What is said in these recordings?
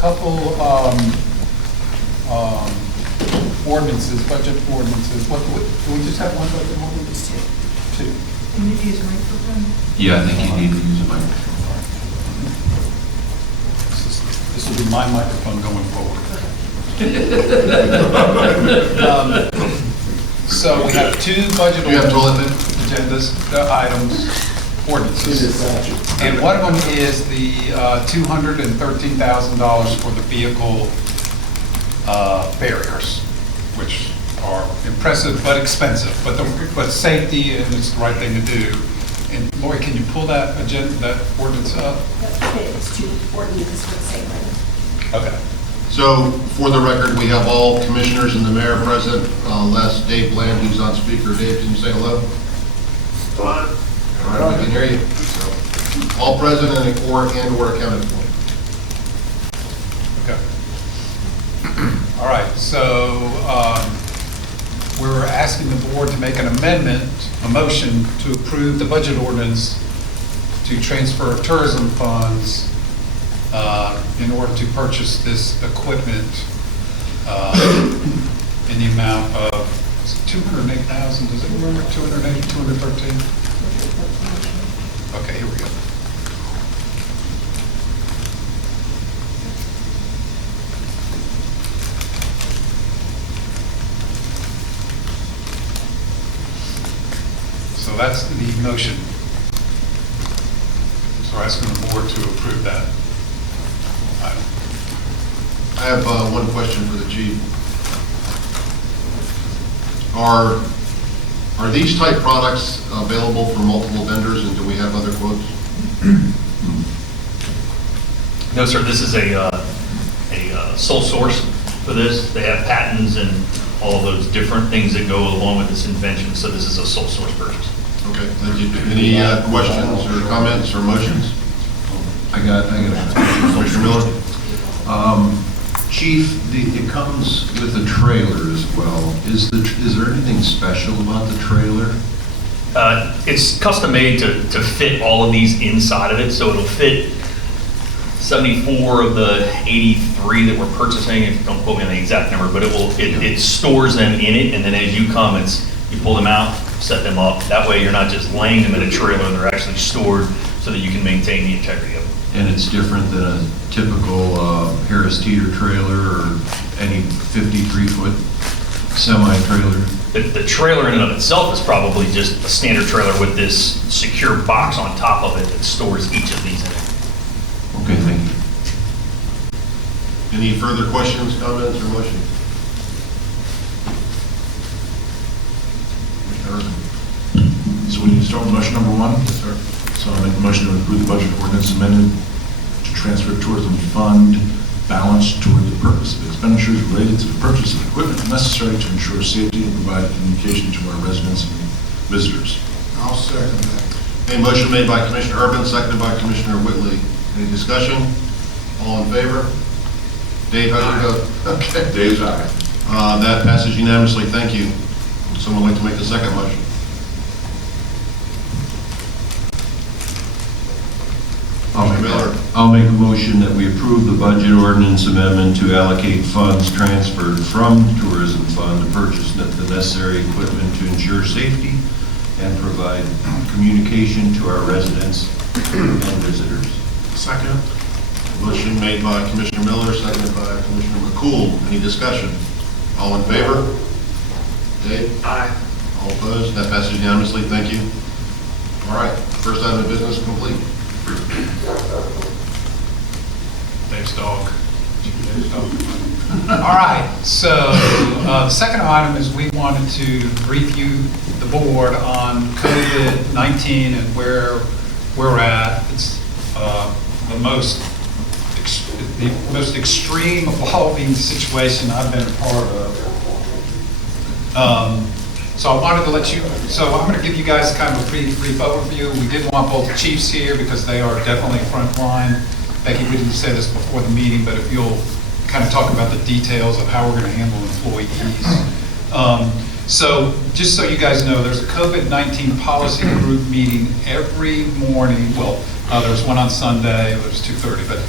couple ordinances, budget ordinances. What, do we just have one budget ordinance? Two. You need to use a microphone? Yeah, I think you need to use a microphone. This will be my microphone going forward. So we have two budget Do you have toilet paper? agendas, items, ordinances. And one of them is the $213,000 for the vehicle barriers, which are impressive but expensive, but safety and it's the right thing to do. And Lori, can you pull that agenda, that ordinance up? It's two ordinances for the same thing. Okay. So, for the record, we have all commissioners and the mayor present, less Dave Bland, who's on speaker. Dave, can you say hello? Hello. All right, we can hear you. So, all present and or accounted for. Okay. All right, so we're asking the board to make an amendment, a motion to approve the budget ordinance to transfer tourism funds in order to purchase this equipment in the amount of $208,000. Does it remember 208, 213? Okay, here we go. So that's the motion. So we're asking the board to approve that item. I have one question for the chief. Are these type products available for multiple vendors, and do we have other quotes? No, sir, this is a sole source for this. They have patents and all of those different things that go along with this invention, so this is a sole source purchase. Okay, thank you. Any questions or comments or motions? I got Commissioner Miller? Chief, it comes with a trailer as well. Is there anything special about the trailer? It's custom made to fit all of these inside of it, so it'll fit 74 of the 83 that we're purchasing. If don't quote me on the exact number, but it stores them in it, and then as you come, you pull them out, set them up. That way, you're not just laying them in a trailer; they're actually stored so that you can maintain the integrity of them. And it's different than a typical Harris Teeter trailer or any 53-foot semi-trailer? The trailer in and of itself is probably just a standard trailer with this secure box on top of it that stores each of these in it. Okay, thank you. Any further questions, comments, or motions? So we need to start with motion number one? Yes, sir. So I make a motion to approve the budget ordinance amended to transfer tourism fund balance toward the purpose of expenditures related to the purchase of equipment necessary to ensure safety and provide communication to our residents and visitors. I'll second that. A motion made by Commissioner Urban, seconded by Commissioner Whitley. Any discussion? All in favor? Dave, how do you vote? Okay. Dave's aye. That passes unanimously. Thank you. Would someone like to make the second motion? I'll make a motion that we approve the budget ordinance amendment to allocate funds transferred from tourism fund to purchase the necessary equipment to ensure safety and provide communication to our residents and visitors. Second. Motion made by Commissioner Miller, seconded by Commissioner McCool. Any discussion? All in favor? Dave? Aye. All opposed? That passes unanimously. Thank you. All right, first item of business complete. Dave's dog. All right, so the second item is we wanted to brief you, the board, on COVID-19 and where we're at. It's the most extreme evolving situation I've been a part of. So I wanted to let you, so I'm going to give you guys kind of a brief overview. We did want both chiefs here because they are definitely front line. Becky, we didn't say this before the meeting, but if you'll kind of talk about the details of how we're going to handle employees. So just so you guys know, there's a COVID-19 policy group meeting every morning. Well, there's one on Sunday, it was 2:30, but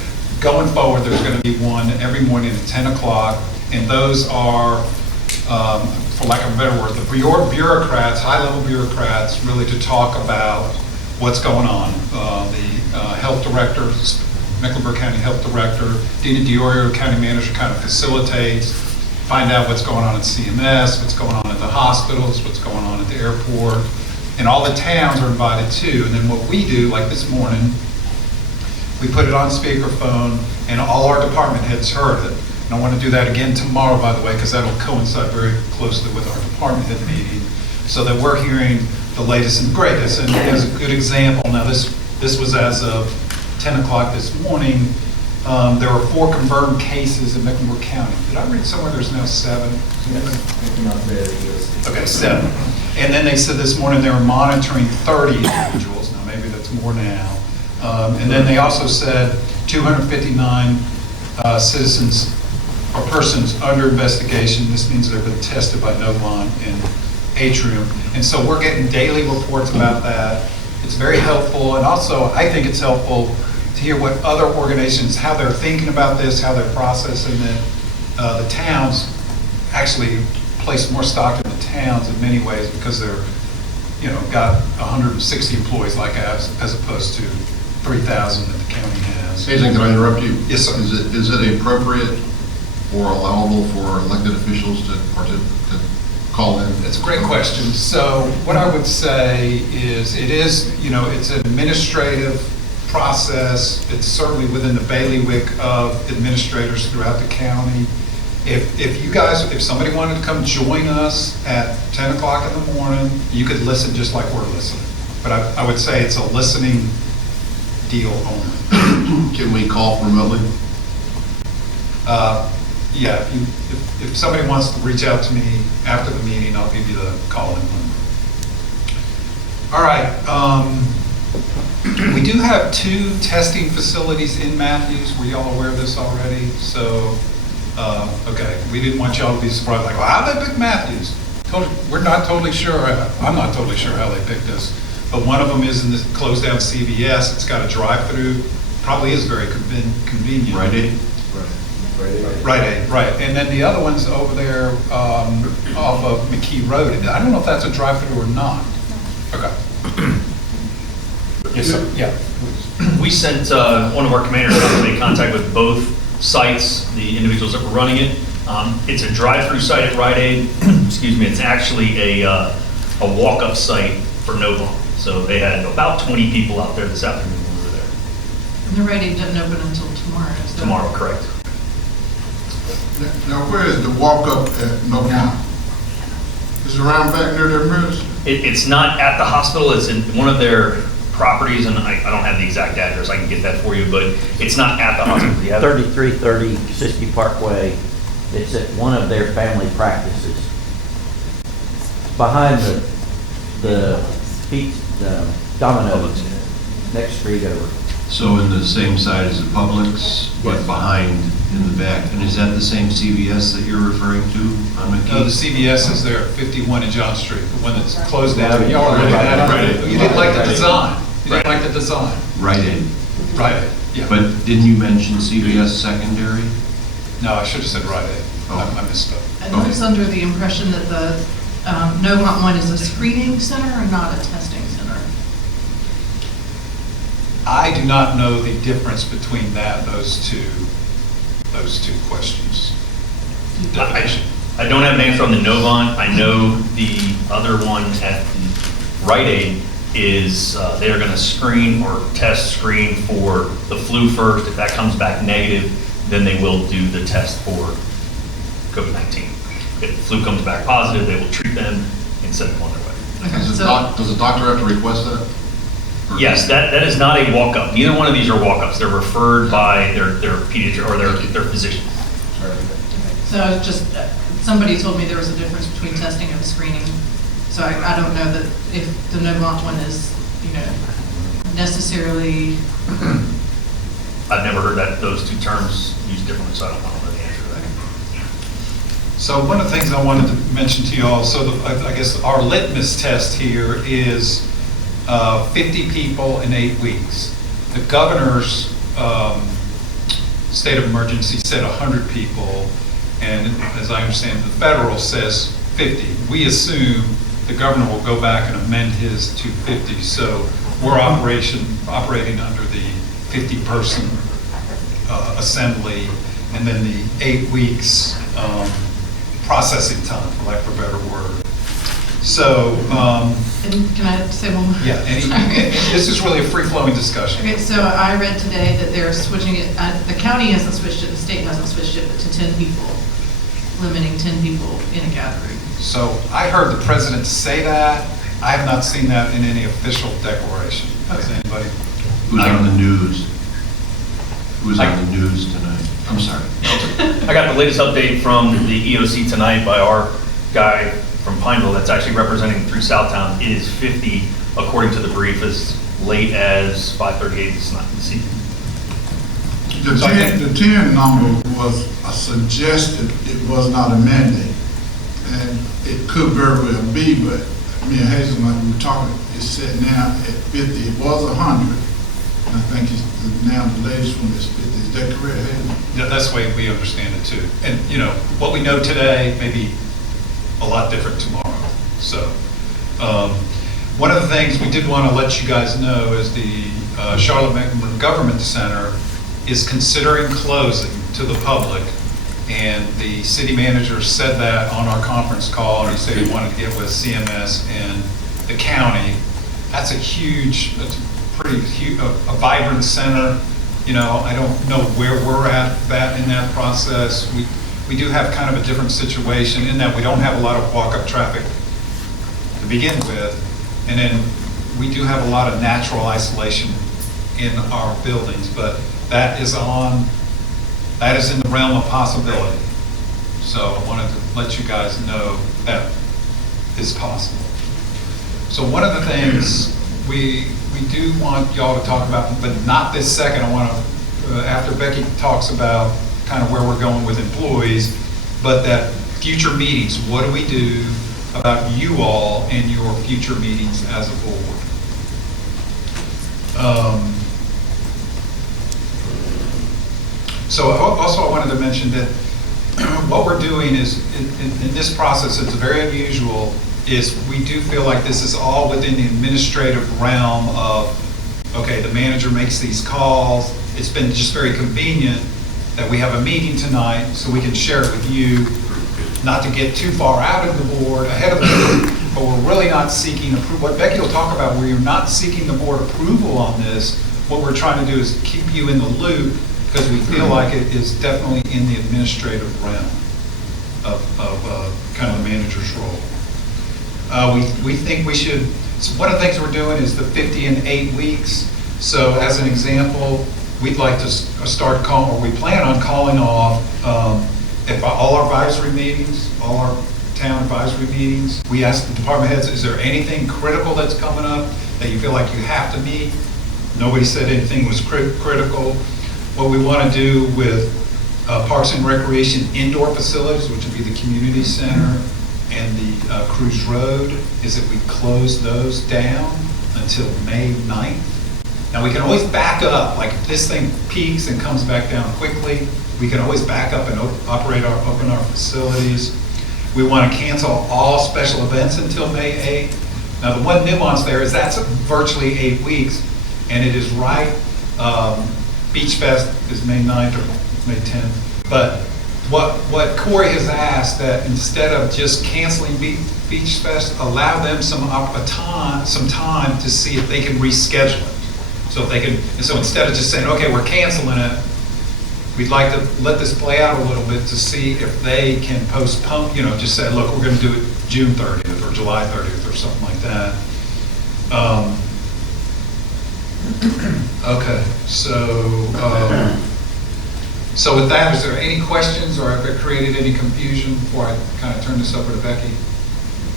going forward, there's going to be one every morning at 10 o'clock, and those are, for lack of a better word, the bureaucrats, high-level bureaucrats, really to talk about what's going on. The health director, Mecklenburg County Health Director, Dina DiOrio, County Manager, kind of facilitates, find out what's going on at CMS, what's going on at the hospitals, what's going on at the airport, and all the towns are invited too. And then what we do, like this morning, we put it on speakerphone, and all our department heads heard it. And I want to do that again tomorrow, by the way, because that'll coincide very closely with our department head meeting, so that we're hearing the latest and greatest. And as a good example, now this was as of 10 o'clock this morning, there were 4 confirmed cases in Mecklenburg County. Did I read somewhere there's now 7? Okay, 7. And then they said this morning they were monitoring 30 individuals. Now, maybe that's more now. And then they also said 259 citizens or persons under investigation. This means they've been tested by Novant and Atrium. And so we're getting daily reports about that. It's very helpful. And also, I think it's helpful to hear what other organizations, how they're thinking about this, how they're processing it. The towns actually place more stock in the towns in many ways because they're, got 160 employees like us, as opposed to 3,000 that the county has. Hazen, can I interrupt you? Yes, sir. Is it appropriate or allowable for elected officials to call in? That's a great question. So what I would say is it is, it's an administrative process. It's certainly within the bailiwick of administrators throughout the county. If somebody wanted to come join us at 10 o'clock in the morning, you could listen just like we're listening. But I would say it's a listening deal only. Can we call remotely? Yeah, if somebody wants to reach out to me after the meeting, I'll give you the call-in number. All right. We do have 2 testing facilities in Matthews. Were y'all aware of this already? So, okay, we didn't want y'all to be surprised, like, well, how'd they pick Matthews? We're not totally sure. I'm not totally sure how they picked us. But one of them is in the closed down CVS. It's got a drive-through. Probably is very convenient. Rite Aid? Rite Aid, right. And then the other one's over there off of McKee Road. And I don't know if that's a drive-through or not. Okay. Yes, sir. Yeah. We sent one of our commanders to make contact with both sites, the individuals that were running it. It's a drive-through site at Rite Aid. Excuse me. It's actually a walk-up site for Novant. So they had about 20 people out there this afternoon when we were there. And the Rite Aid doesn't open until tomorrow. Is that- Tomorrow, correct. Now, where is the walk-up at Novant? Is it around back near their emergency? It's not at the hospital. It's in one of their properties, and I don't have the exact address. I can get that for you, but it's not at the hospital. Do you have it? 3330 Siskiyou Parkway. It's at one of their family practices. Behind the Domino's, next street over. So in the same side as the Publix, but behind in the back. And is that the same CVS that you're referring to on No, the McKee? CVS is there at 51 in John Street, the one that's closed down. Y'all already had it. You didn't like the design. You didn't like the design. Rite Aid. Rite Aid, yeah. But didn't you mention CVS secondary? No, I should have said Rite Aid. Oh. I missed up. I was under the impression that the Novant one is a screening center and not a testing center. I do not know the difference between those two questions. Definition. I don't have an answer on the Novant. I know the other one at the Rite Aid is they're going to screen or screen for the flu first. If that comes back negative, then they will do the test for COVID-19. If the flu comes back positive, they will treat them and send them on their way. Okay, Does the doctor have to request that? Or- Yes, that is not a walk-up. Neither one of these are walk-ups. They're referred by their pediatrician or their physician. So I was just, somebody told me there was a difference between testing and screening. So I don't know that if the Novant one is, necessarily, I've never heard those two terms used differently, so I don't know the answer to that. So one of the things I wanted to mention to you all, I guess our litmus test here is 50 people in 8 weeks. The governor's state of emergency said 100 people, and as I understand, the federal says 50. We assume the governor will go back and amend his to 50, so we're operating under the 50-person assembly, and then the 8 weeks processing time, for lack of a better word. So, And can I say one more? yeah, Sorry. this is really a free-flowing discussion. Okay, so I read today that they're switching it, the county hasn't switched it, the state hasn't switched it, but to 10 people, limiting 10 people in a gathering. So I heard the president say that. I have not seen that in any official declaration. Has anybody? It was on the news. It was on the news tonight. I'm sorry. I got the latest update from the EOC tonight by our guy from Pineville that's actually representing through Southtown. It is 50, according to the brief, as late as 5:38 this evening. The 10 number was a suggested, it was not a mandate. And it could very well be, but me and Hazel, like we were talking, it's set now at 50. It was 100. And I think it's now the latest one is 50. Is that correct, Hazel? Yeah, that's the way we understand it too. And, you know, what we know today may be a lot different tomorrow. So, one of the things we did want to let you guys know is the Charlotte Mecklenburg Government Center is considering closing to the public. And the city manager said that on our conference call, and he said he wanted to get with CMS and the county. That's a pretty huge, a vibrant center. You know, I don't know where we're at in that process. We do have kind of a different situation in that we don't have a lot of walk-up traffic to begin with. And then we do have a lot of natural isolation in our buildings, but that is in the realm of possibility. So I wanted to let you guys know that is possible. So one of the things we do want y'all to talk about, but not this second, I want to, after Becky talks about kind of where we're going with employees, but that future meetings, what do we do about you all and your future meetings as a board? So also I wanted to mention that what we're doing is, in this process, it's very unusual, is we do feel like this is all within the administrative realm of, okay, the manager makes these calls. It's been just very convenient that we have a meeting tonight so we can share it with you, not to get too far out of the board, ahead of the board, but we're really not seeking approval. What Becky will talk about, where you're not seeking the board approval on this, what we're trying to do is keep you in the loop, because we feel like it is definitely in the administrative realm of kind of the manager's role. We think we should, so one of the things we're doing is the 50 and 8 weeks. So as an example, we'd like to start calling, or we plan on calling off at all our advisory meetings, all our town advisory meetings. We ask the department heads, is there anything critical that's coming up that you feel like you have to meet? Nobody said anything was critical. What we want to do with Parks and Recreation indoor facilities, which would be the community center and the Cruise Road, is that we close those down until May 9th. Now we can always back up, like if this thing peaks and comes back down quickly, we can always back up and open our facilities. We want to cancel all special events until May 8th. Now the one nuance there is that's virtually 8 weeks, and it is right. Beach Fest is May 9th or May 10th. But what Corey has asked, that instead of just canceling Beach Fest, allow them some time to see if they can reschedule it. So if they can, and so instead of just saying, okay, we're canceling it, we'd like to let this play out a little bit to see if they can postpone, just say, look, we're going to do it June 30th or July 30th or something like that. Okay, so with that, is there any questions, or have it created any confusion before I kind of turn this over to Becky?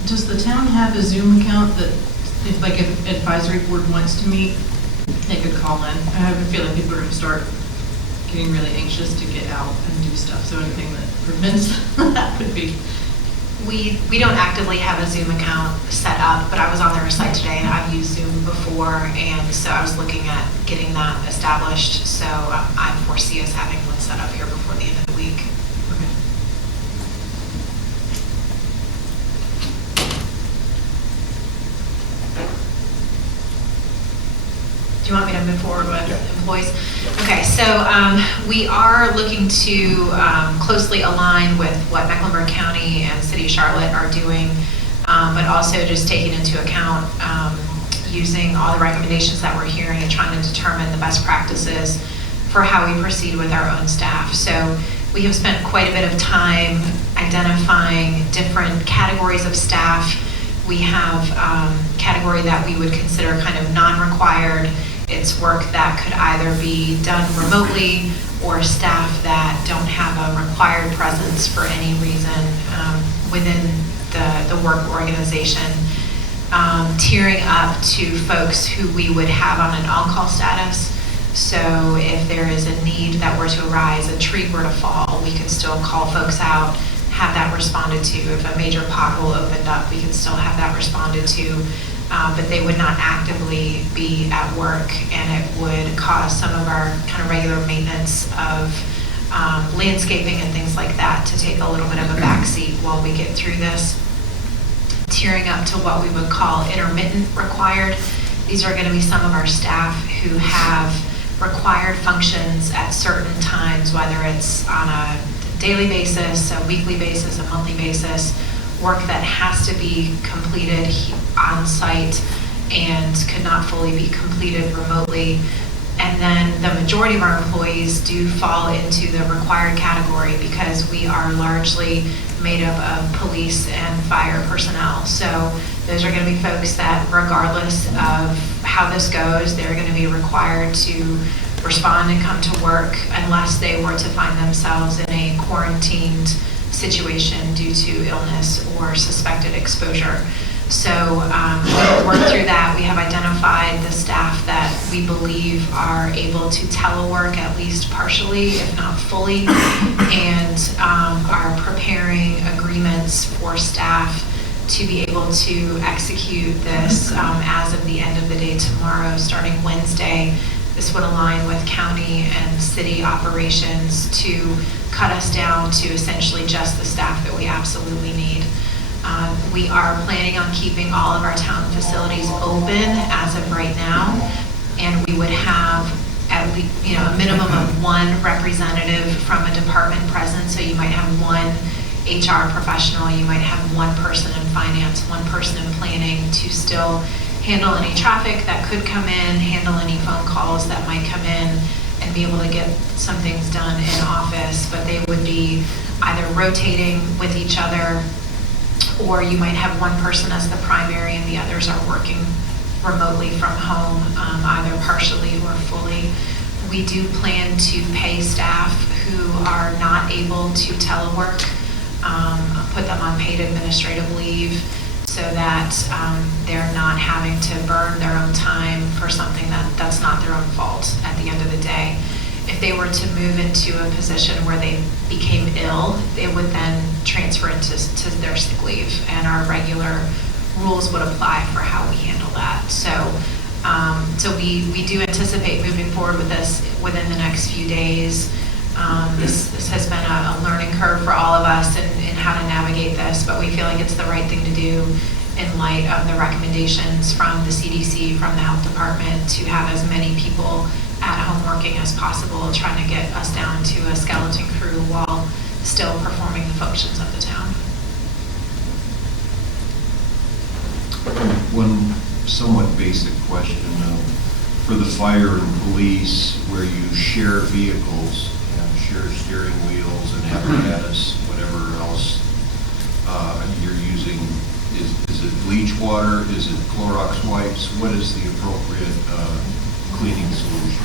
Does the town have a Zoom account that, if advisory board wants to meet, they could call in? I have a feeling people are going to start getting really anxious to get out and do stuff, so anything that prevents that would be We don't actively have a Zoom account set up, but I was on their site today and I've used Zoom before, and so I was looking at getting that established. So I foresee us having one set up here before the end of the week. Do you want me to move forward with employees? Okay, so we are looking to closely align with what Mecklenburg County and City of Charlotte are doing, but also just taking into account using all the recommendations that we're hearing and trying to determine the best practices for how we proceed with our own staff. So we have spent quite a bit of time identifying different categories of staff. We have category that we would consider kind of non-required. It's work that could either be done remotely or staff that don't have a required presence for any reason within the work organization. Tiering up to folks who we would have on an on-call status. So if there is a need that were to arise, a tree were to fall, we could still call folks out, have that responded to. If a major pothole opened up, we could still have that responded to. But they would not actively be at work, and it would cause some of our kind of regular maintenance of landscaping and things like that to take a little bit of a backseat while we get through this. Tiering up to what we would call intermittent required. These are going to be some of our staff who have required functions at certain times, whether it's on a daily basis, a weekly basis, a monthly basis, work that has to be completed on site and could not fully be completed remotely. And then the majority of our employees do fall into the required category because we are largely made up of police and fire personnel. So those are going to be folks that regardless of how this goes, they're going to be required to respond and come to work unless they were to find themselves in a quarantined situation due to illness or suspected exposure. So we'll work through that. We have identified the staff that we believe are able to telework at least partially, if not fully, and are preparing agreements for staff to be able to execute this as of the end of the day tomorrow, starting Wednesday. This would align with county and city operations to cut us down to essentially just the staff that we absolutely need. We are planning on keeping all of our town facilities open as of right now, and we would have at least, a minimum of one representative from a department present. So you might have one HR professional, you might have one person in finance, one person in planning to still handle any traffic that could come in, handle any phone calls that might come in, and be able to get some things done in office. But they would be either rotating with each other, or you might have one person as the primary and the others are working remotely from home, either partially or fully. We do plan to pay staff who are not able to telework, put them on paid administrative leave so that they're not having to burn their own time for something that's not their own fault at the end of the day. If they were to move into a position where they became ill, they would then transfer into their sick leave, and our regular rules would apply for how we handle that. So we do anticipate moving forward with this within the next few days. This has been a learning curve for all of us in how to navigate this, but we feel like it's the right thing to do in light of the recommendations from the CDC, from the health department, to have as many people at home working as possible, trying to get us down to a skeleton crew while still performing the functions of the town. One somewhat basic question, for the fire and police, where you share vehicles and share steering wheels and apparatus, whatever else you're using, is it bleach water, is it Clorox wipes, what is the appropriate cleaning solution?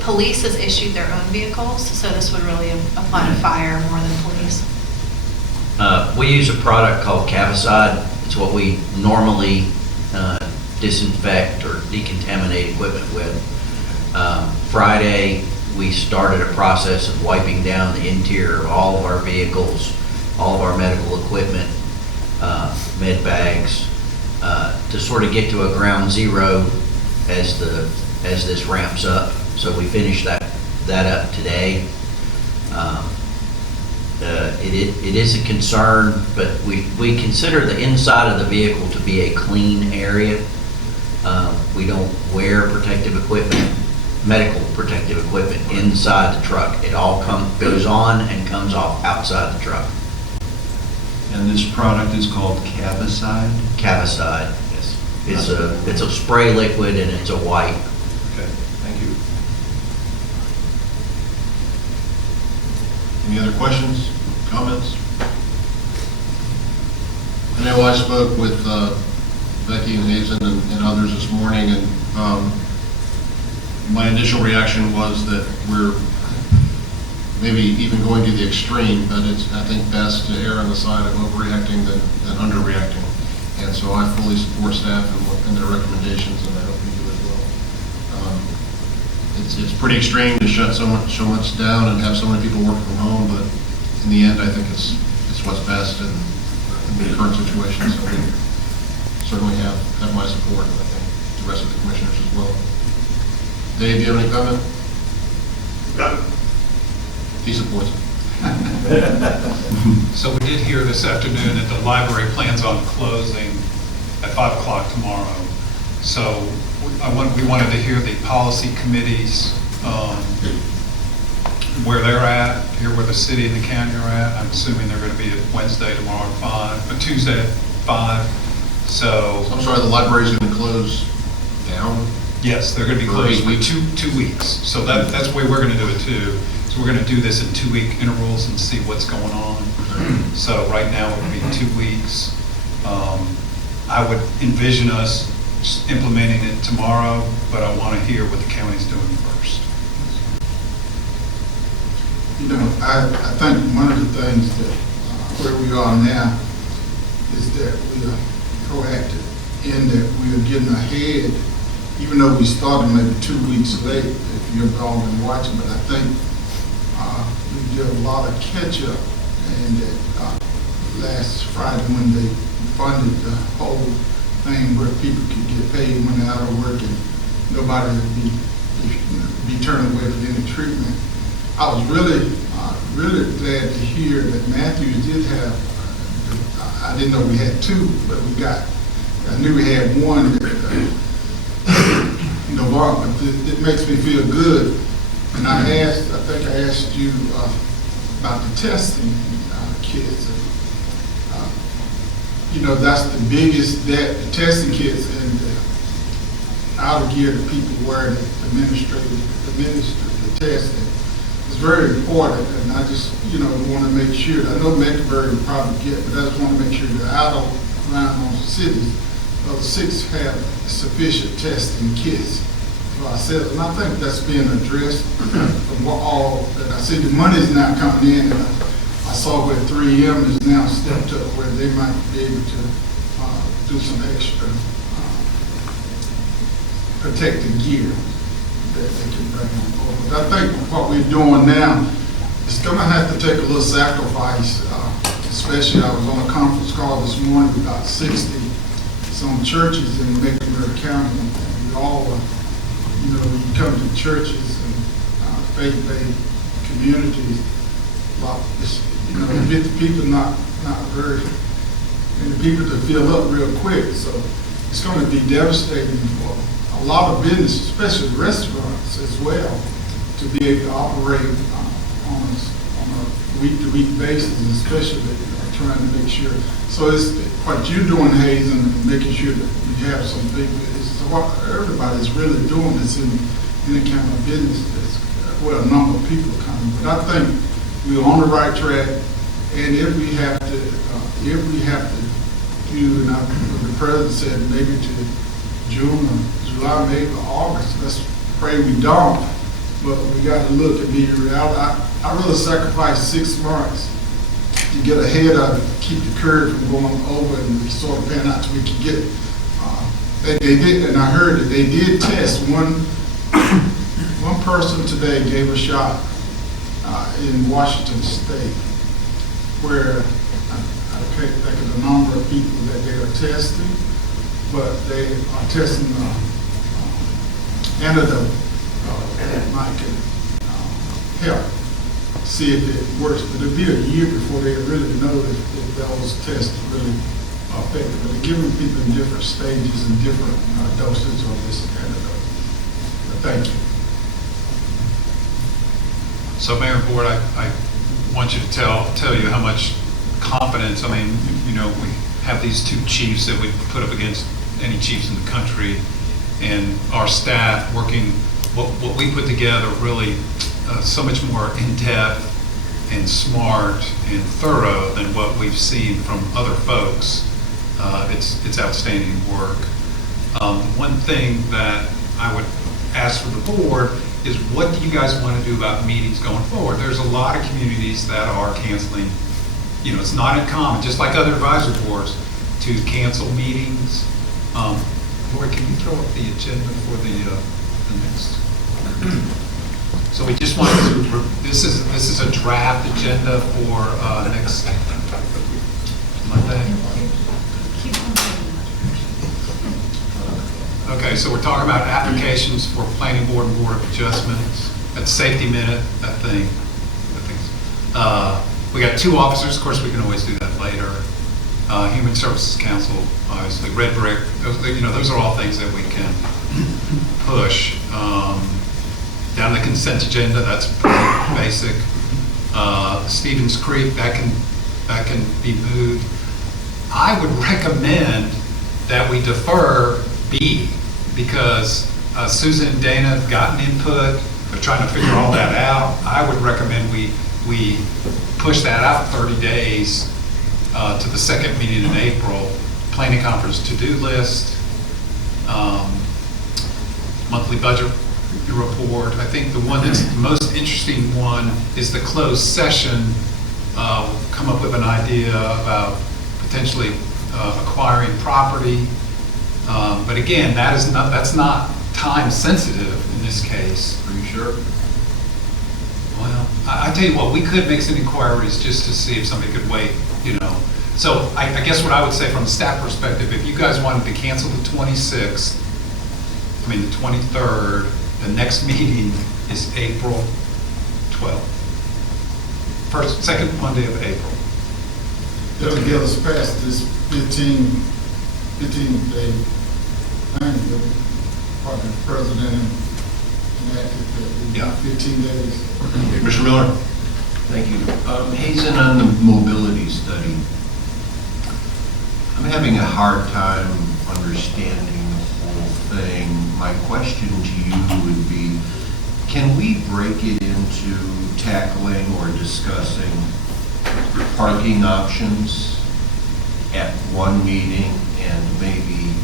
Police has issued their own vehicles, so this would really apply to fire more than police. We use a product called Cavicide. It's what we normally disinfect or decontaminate equipment with. Friday, we started a process of wiping down the interior of all of our vehicles, all of our medical equipment, med bags, to sort of get to a ground zero as this ramps up. So we finished that up today. It is a concern, but we consider the inside of the vehicle to be a clean area. We don't wear protective equipment, medical protective equipment inside the truck. It all goes on and comes off outside the truck. And this product is called Cavicide? Cavicide, yes. It's a spray liquid and it's a wipe. Okay, thank you. Any other questions, comments? I know I spoke with Becky and Hazen and others this morning, and my initial reaction was that we're maybe even going to the extreme, but it's, I think, best to err on the side of overreacting than underreacting. And so I fully support staff and their recommendations, and I hope you do as well. It's pretty extreme to shut so much down and have so many people working from home, but in the end, I think it's what's best in the current situation. So we certainly have my support, and I think the rest of the commissioners as well. Dave, do you have any comment? He supports it. So we did hear this afternoon that the library plans on closing at 5 o'clock tomorrow. So we wanted to hear the policy committees, where they're at, hear where the city and the county are at. I'm assuming they're going to be at Wednesday tomorrow at 5, but Tuesday at 5. So, I'm sorry, the library's going to close down? yes, they're going to be For closed 8 for weeks? two weeks. So that's the way we're going to do it too. So we're going to do this in 2-week intervals and see what's going on. So right now it would be 2 weeks. I would envision us just implementing it tomorrow, but I want to hear what the county's doing first. You know, I think one of the things that, where we are now is that we are proactive in that we are getting ahead, even though we started maybe 2 weeks late, if you've all been watching, but I think we did a lot of catch up, and that last Friday when they funded the whole thing where people could get paid when they're out of work and nobody would be turned away from any treatment. I was really glad to hear that Matthews did have, I didn't know we had 2, but I knew we had 1 that, but it makes me feel good. And I think I asked you about the testing kits. You know, that's the biggest debt, the testing kits and the outer gear that people wear to administer the testing. It's very important, and I just, want to make sure, I know Mecklenburg will probably get, but I just want to make sure that out around those cities, those 6 have sufficient testing kits for ourselves. And I think that's being addressed from all that I see. The money's now coming in, and I saw where 3M is now stepped up where they might be able to do some extra protective gear that they can bring on board. But I think what we're doing now is going to have to take a little sacrifice, especially I was on a conference call this morning with about 60 some churches in Mecklenburg County, and we all, when you come to churches and faith-based communities, you get the people not very, and the people to fill up real quick. So it's going to be devastating for a lot of business, especially restaurants as well, to be able to operate on a week-to-week basis, especially trying to make sure. So it's what you're doing, Hazen, and making sure that we have some big, it's what everybody's really doing that's in any kind of business that's, a number of people coming. But I think we're on the right track, and if we have to do, and the president said maybe to June or July, maybe August, let's pray we don't, but we got to look and be real. I really sacrificed 6 months to get ahead of it, keep the curve from going over and sort of pan out so we could get it. They did, and I heard that they did test one one person today gave a shot in Washington State where I can't think of the number of people that they are testing, but they are testing antidote that might can help see if it works. But it'll be a year before they really know if those tests really are effective. But they're giving people in different stages and different doses of this antidote. But thank you. So Mayor and Board, I want you to tell you how much confidence, I mean, you know, we have these two chiefs that we put up against any chiefs in the country, and our staff working, what we put together really so much more in-depth and smart and thorough than what we've seen from other folks. It's outstanding work. One thing that I would ask for the board is, what do you guys want to do about meetings going forward? There's a lot of communities that are canceling. You know, it's not uncommon, just like other advisory boards, to cancel meetings. Lori, can you throw up the agenda for the next? So we just want to, this is a draft agenda for next Monday. Okay, so we're talking about applications for planning board and board of adjustments. That's safety minute, that thing. We got 2 officers, of course we can always do that later. Human Services Council, obviously, Red Brick, those are all things that we can push. Down the consent agenda, that's pretty basic. Stevens Creek, that can be moved. I would recommend that we defer B, because Susan and Dana have gotten input. They're trying to figure all that out. I would recommend we push that out 30 days to the second meeting in April. Planning conference to-do list, monthly budget report. I think the one that's the most interesting one is the closed session. Come up with an idea about potentially acquiring property. But again, that's not time sensitive in this case. Are you sure? Well, I tell you what, we could make some inquiries just to see if somebody could wait, So I guess what I would say from a staff perspective, if you guys wanted to cancel the 26th, the 23rd, the next meeting is April 12th. Second Monday of April. It'll get us past this 15-day planning that the president enacted that 15 days. Okay, Commissioner Miller? Thank you. Hazen, on the mobility study, I'm having a hard time understanding the whole thing. My question to you would be, can we break it into tackling or discussing parking options at one meeting and maybe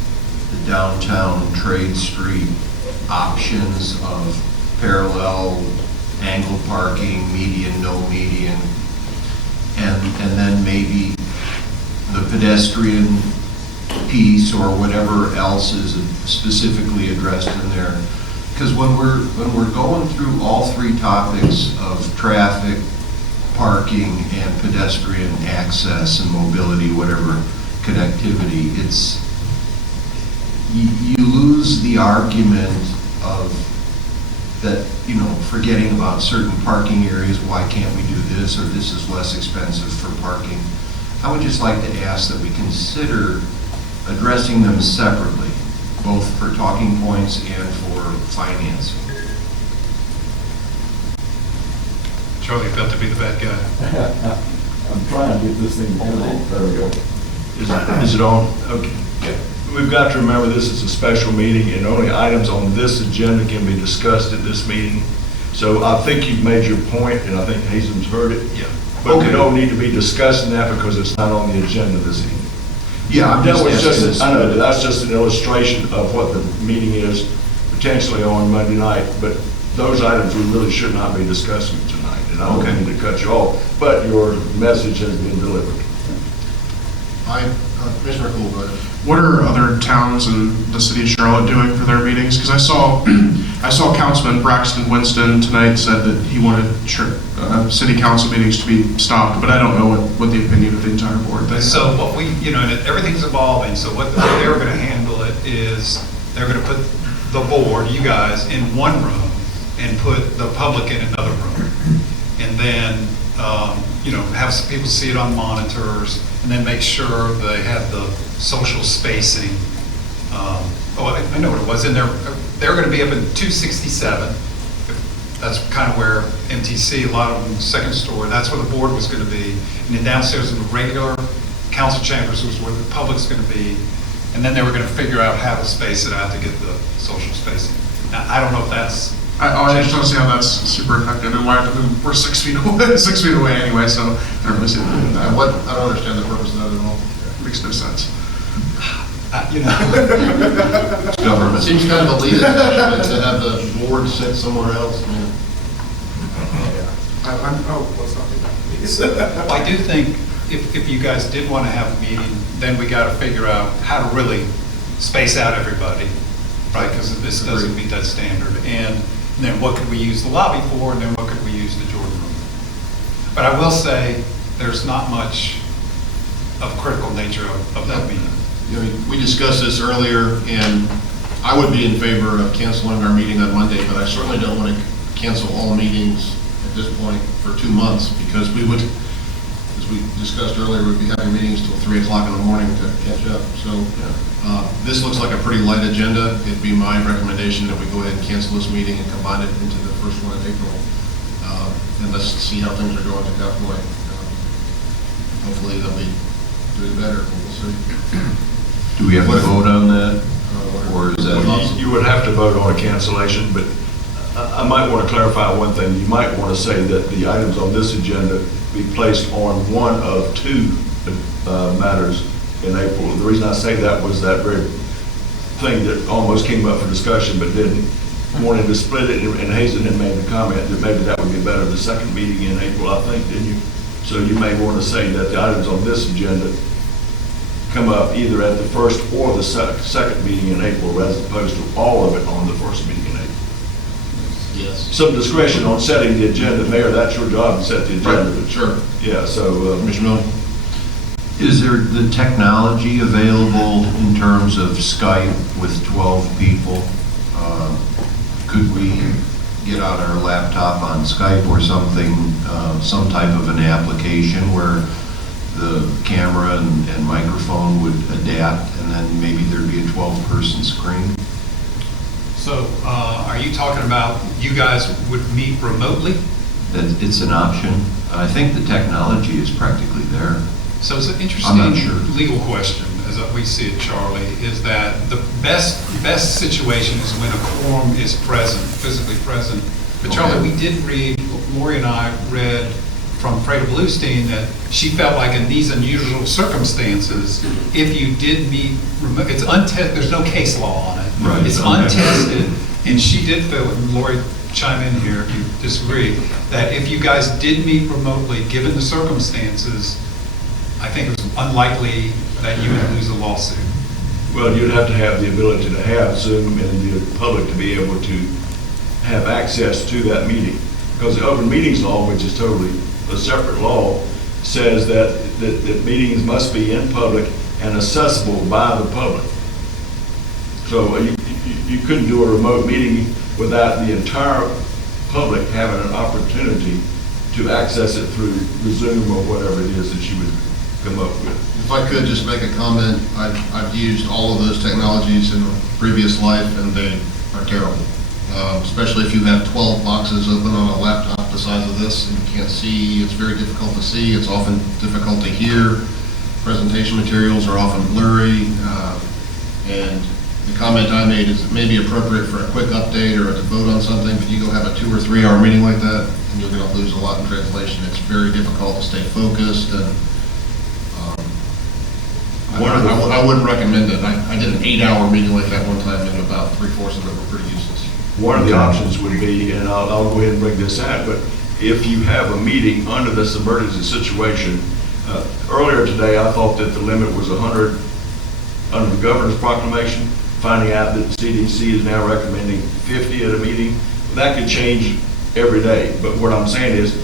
the downtown Trade Street options of parallel angle parking, median, no median, and then maybe the pedestrian piece or whatever else is specifically addressed in there? Because when we're going through all 3 topics of traffic, parking, and pedestrian access and mobility, whatever connectivity, you lose the argument of that, forgetting about certain parking areas, why can't we do this, or this is less expensive for parking. I would just like to ask that we consider addressing them separately, both for talking points and for financing. Charlie felt to be the bad guy. I'm trying to get this thing going. There we go. Is it on? Okay. Yeah. We've got to remember this is a special meeting and only items on this agenda can be discussed at this meeting. So I think you've made your point, and I think Hazen's heard it. Yeah. But we don't need to be discussing that because it's not on the agenda this evening. Yeah, I'm That was just asking just, I know, that's just an illustration of what the meeting is potentially on Monday night, but those items we really should not be discussing tonight. And I don't mean to cut you off, but your message has been delivered. Commissioner Cool, go ahead. what are other towns in the city of Charlotte doing for their meetings? Because I saw Councilman Braxton Winston tonight said that he wanted city council meetings to be stopped, but I don't know what the opinion of the entire board is. So what we, and everything's evolving, so what they're going to handle it is, they're going to put the board, you guys, in one room and put the public in another room. And then, have some people see it on monitors, and then make sure they have the social spacing. I know what it was, and they're going to be up in 267. That's kind of where MTC, a lot of them, second story, that's where the board was going to be. And then downstairs in the regular council chambers was where the public's going to be. And then they were going to figure out how to space it out to get the social spacing. Now, I don't know if that's... I just don't see how that's super effective, and we're 6 feet away, 6 feet away anyway, so I don't really see that. I don't understand the purpose of that at all. Makes no sense. It's government. It seems kind of elitist to have the board sit somewhere else. I mean, Let's not do that, please. I do think if you guys did want to have a meeting, then we got to figure out how to really space out everybody, right? Because this doesn't meet that standard. And then what could we use the lobby for, and then what could we use the Jordan room? But I will say, there's not much of critical nature of that meeting. We discussed this earlier, and I would be in favor of canceling our meeting on Monday, but I certainly don't want to cancel all meetings at this point for 2 months, because we would, as we discussed earlier, we'd be having meetings till 3 o'clock in the morning to catch up. So this looks like a pretty light agenda. It'd be my recommendation that we go ahead and cancel this meeting and combine it into the first one in April. And let's see how things are going at that point. Hopefully they'll be doing better. We'll see. Do we have to vote on that? Or is that? You would have to vote on a cancellation, but I might want to clarify one thing. You might want to say that the items on this agenda be placed on one of 2 matters in April. The reason I say that was that very thing that almost came up for discussion, but didn't. Wanted to split it, and Hazen had made the comment that maybe that would be better the second meeting in April, I think, didn't you? So you may want to say that the items on this agenda come up either at the first or the second meeting in April, as opposed to all of it on the first meeting in April. Yes. Some discretion on setting the agenda. Mayor, that's your job to set the agenda. Right. Sure. Yeah, so, Commissioner Miller? Is there the technology available in terms of Skype with 12 people? Could we get out our laptop on Skype or something, some type of an application where the camera and microphone would adapt, and then maybe there'd be a 12-person screen? So are you talking about you guys would meet remotely? That it's an option. I think the technology is practically there. So it's an I'm interesting not sure. legal question, as we see it, Charlie, is that the best situation is when a quorum is present, physically present. But Charlie, Okay. we did read, Lori and I read from Freda Bluestein that she felt like in these unusual circumstances, if you did meet remote, it's untested, there's no case law on it. Right. It's Okay. untested, and she did feel, and Lori, chime in here if you disagree, that if you guys did meet remotely, given the circumstances, I think it was unlikely that you would lose a lawsuit. well, you'd have to have the ability to have Zoom and the public to be able to have access to that meeting. Because the open meetings law, which is totally a separate law, says that meetings must be in public and accessible by the public. So you couldn't do a remote meeting without the entire public having an opportunity to access it through the Zoom or whatever it is that you would come up with. If I could just make a comment, I've used all of those technologies in a previous life, and they are terrible. Especially if you have 12 boxes open on a laptop the size of this and you can't see, it's very difficult to see. It's often difficult to hear. Presentation materials are often blurry. And the comment I made is it may be appropriate for a quick update or to vote on something, but you go have a 2 or 3 hour meeting like that, and you're going to lose a lot in translation. It's very difficult to stay focused, and I wouldn't recommend it. I did an 8-hour meeting like that one time, and about 3/4 of it were pretty useless. One of the options would be, and I'll go ahead and bring this out, but if you have a meeting under this emergency situation, earlier today, I thought that the limit was 100 under the governor's proclamation, finding out that CDC is now recommending 50 at a meeting. That could change every day, but what I'm saying is,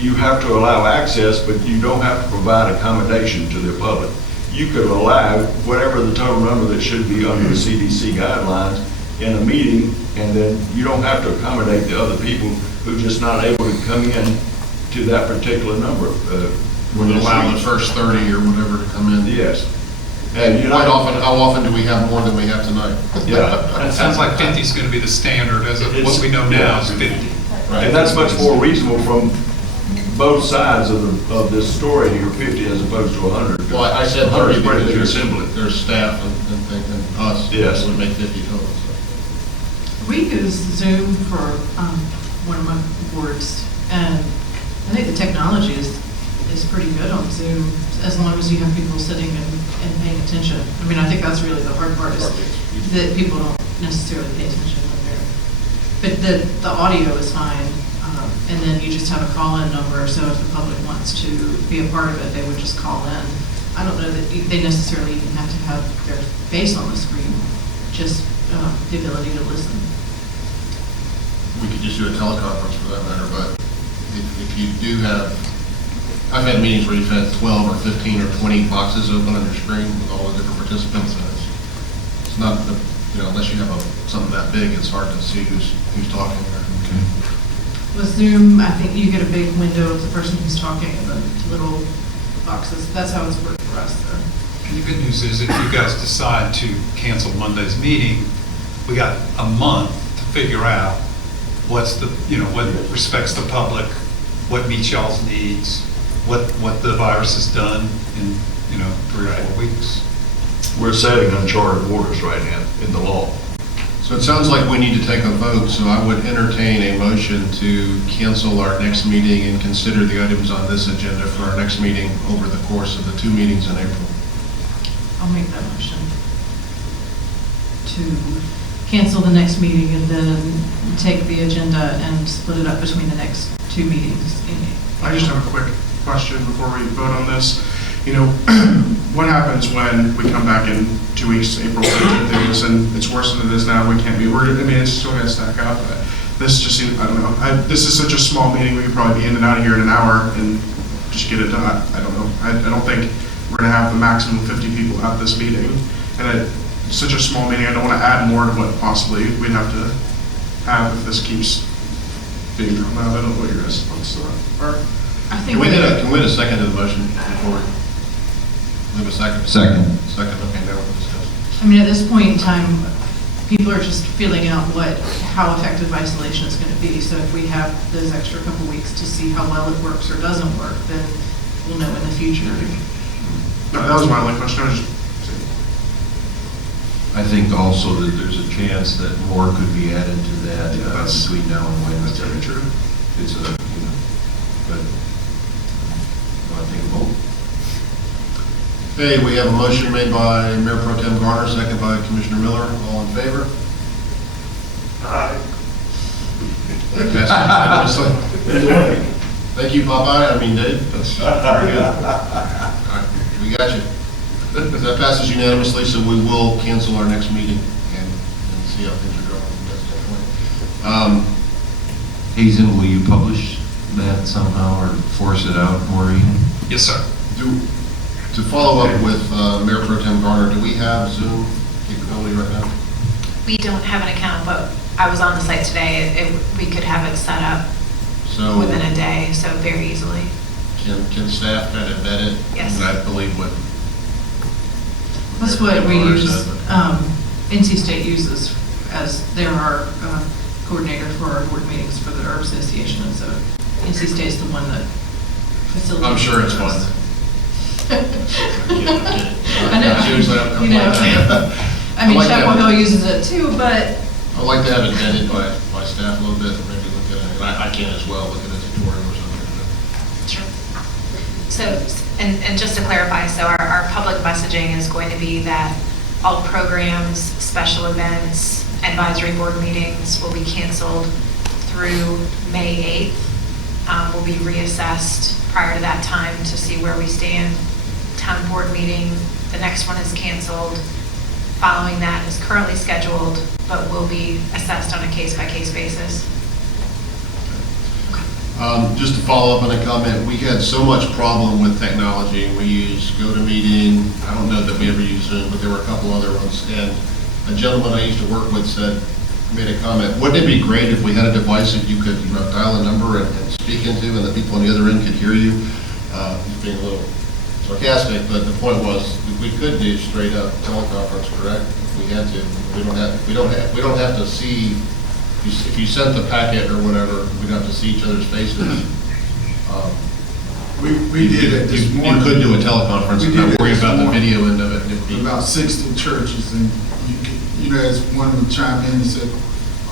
you have to allow access, but you don't have to provide accommodation to the public. You could allow whatever the total number that should be under the CDC guidelines in a meeting, and then you don't have to accommodate the other people who are just not able to come in to that particular number. Would allow the first 30 or whatever to come in. Yes. And quite often, how often do we have more than we have tonight? Yeah. It sounds like 50 is going to be the standard, as of what we know now is 50. And that's much more reasonable from both sides of this story here, 50 as opposed to 100. Well, I said 100 30 is pretty because big there's, assembly. there's staff and us. Yes. Would make 50 total. So. We use Zoom for one of my boards, and I think the technology is pretty good on Zoom, as long as you have people sitting and paying attention. I mean, I think that's really the hard part, is that people don't necessarily pay attention when they're, but the audio is fine, and then you just have a call-in number, so if the public wants to be a part of it, they would just call in. I don't know that they necessarily even have to have their face on the screen, just the ability to listen. We could just do a teleconference for that matter, but if you do have, I've had meetings where you've had 12 or 15 or 20 boxes open on your screen with all the different participants, and it's not, unless you have something that big, it's hard to see who's talking there. Okay. With Zoom, I think you get a big window of the person who's talking and then little boxes. That's how it's worked for us, though. And the good news is, if you guys decide to cancel Monday's meeting, we got a month to figure out what's the, what respects the public, what meets y'all's needs, what the virus has done in, 3 or 4 weeks. We're setting uncharted waters right now in the law. So it sounds like we need to take a vote, so I would entertain a motion to cancel our next meeting and consider the items on this agenda for our next meeting over the course of the 2 meetings in April. I'll make that motion to cancel the next meeting and then take the agenda and split it up between the next 2 meetings. I just have a quick question before we vote on this. What happens when we come back in 2 weeks, April 15th, and it's worse than it is now, we can't be, it's still gonna stack up, but this just seems, I don't know, this is such a small meeting, we could probably be in and out of here in an hour and just get it done. I don't know, I don't think we're gonna have the maximum 50 people at this meeting, and it's such a small meeting, I don't wanna add more to what possibly we'd have to have if this keeps being drawn out. I don't know what your guys' thoughts are. I think Can we get a second to the motion before we have a second? Second. Second, okay, now we'll discuss. I mean, at this point in time, people are just feeling out how effective isolation is going to be. So if we have those extra couple weeks to see how well it works or doesn't work, then we'll know in the future. No, that was my only question, I was just saying. I think also that there's a chance that more could be added to that between now and That's Wednesday. very true. It's but, I think a vote. Okay, we have a motion made by Mayor Pro Tem Garner, second by Commissioner Miller. All in favor? Aye. That passes unanimously. Thank you, Popeye. I mean, Dave. That's very good. All right, we got you. That passes unanimously, so we will cancel our next meeting and see how things are going from that standpoint. Hazen, will you publish that somehow or force it out, Maureen? Yes, sir. To follow up with Mayor Pro Tem Garner, do we have Zoom capability right now? We don't have an account, but I was on the site today. We could have it set up So within a day, so very easily. Can staff kind of vet it? Yes. And I believe what. That's Mayor what we Pro Tem Garner use, said, but- NC State uses as they're our coordinator for our board meetings for the Herb Association. And so NC State's the one that facilitates. I'm sure it's fun. those. I'm kidding. I know, That's usually I'm you know, like that. I mean, like that. Chapel Hill uses it too, but I'd like to have it vetted by staff a little bit, and maybe look at it, and I can as well, look at a tutorial or something. Sure. So, and just to clarify, so our public messaging is going to be that all programs, special events, advisory board meetings will be canceled through May 8th. Will be reassessed prior to that time to see where we stand. Town board meeting The next one is canceled. Following that is currently scheduled, but will be assessed on a case-by-case basis. Just to follow up on a comment, we had so much problem with technology. We used GoToMeeting. I don't know that we ever used Zoom, but there were a couple other ones. And a gentleman I used to work with made a comment, wouldn't it be great if we had a device that you could dial a number and speak into and the people on the other end could hear you? He's being a little sarcastic, but the point was we could do straight up teleconference, correct? If we had to. We don't have to see. If you sent the packet or whatever, we'd have to see each other's faces. We did it this morning. You could do a teleconference We and did not it worry this about the morning. video end of it. It'd be- About 60 churches, and as one of them chimed in and said,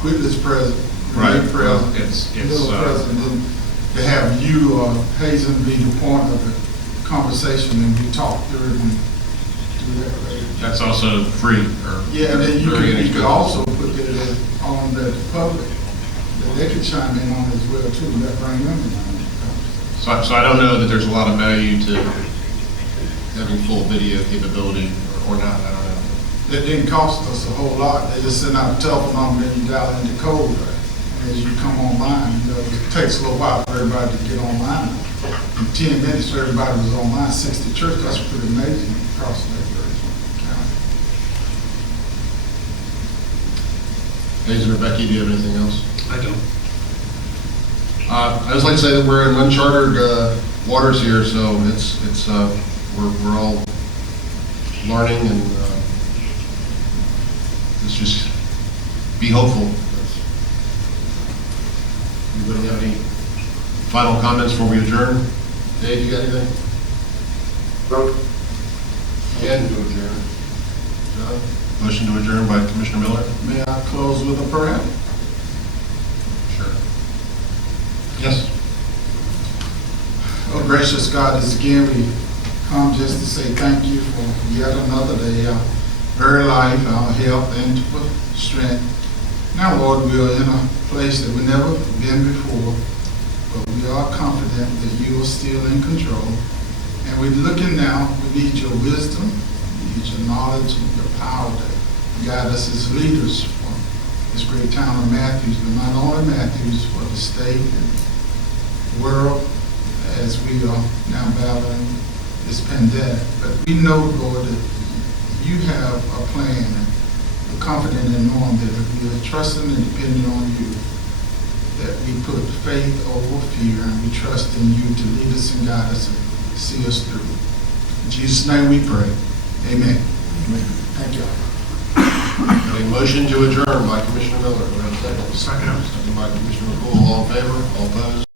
Whitley's president, Right. Ray president, It's, Little president, and to have you, Hazen, be the point of the conversation, and we talk through it and do that later. That's also free or. Yeah, and then you very could inexpensive. also put it on the public, that they could chime in on as well too, and that bring them in on the conversation. So I don't know that there's a lot of value to having full video capability or not, I don't know. It didn't cost us a whole lot, they just send out a telephone number, and you dial in the code, and as you come online, it takes a little while for everybody to get online. In 10 minutes, everybody was online, 60 churches, that's pretty amazing across that county. Hazen or Becky, do you have anything else? I don't. I just like to say that we're in uncharted waters here, so we're all learning and let's just be hopeful. Anybody have any final comments before we adjourn? Dave, you got anything? Ken? To adjourn. John? Motion to adjourn by Commissioner Miller? May I close with a prayer? Sure. Yes. Oh, gracious God, this again we come just to say thank you for yet another day, our very life, our health, and for strength. Now, Lord, we are in a place that we've never been before, but we are confident that you are still in control. And we're looking now, we need your wisdom, we need your knowledge and your power to guide us as leaders for this great town of Matthews, but not only Matthews, for the state and the world as we are now battling this pandemic. But we know, Lord, that you have a plan, and we're confident in knowing that if we are trusting and depending on you, that we put faith over fear, and we trust in you to lead us and guide us and see us through. In Jesus' name we pray. Amen. Thank you. A motion to adjourn by Commissioner Miller. Do I have a second? Second. Second by Commissioner McCool. All in favor? All opposed?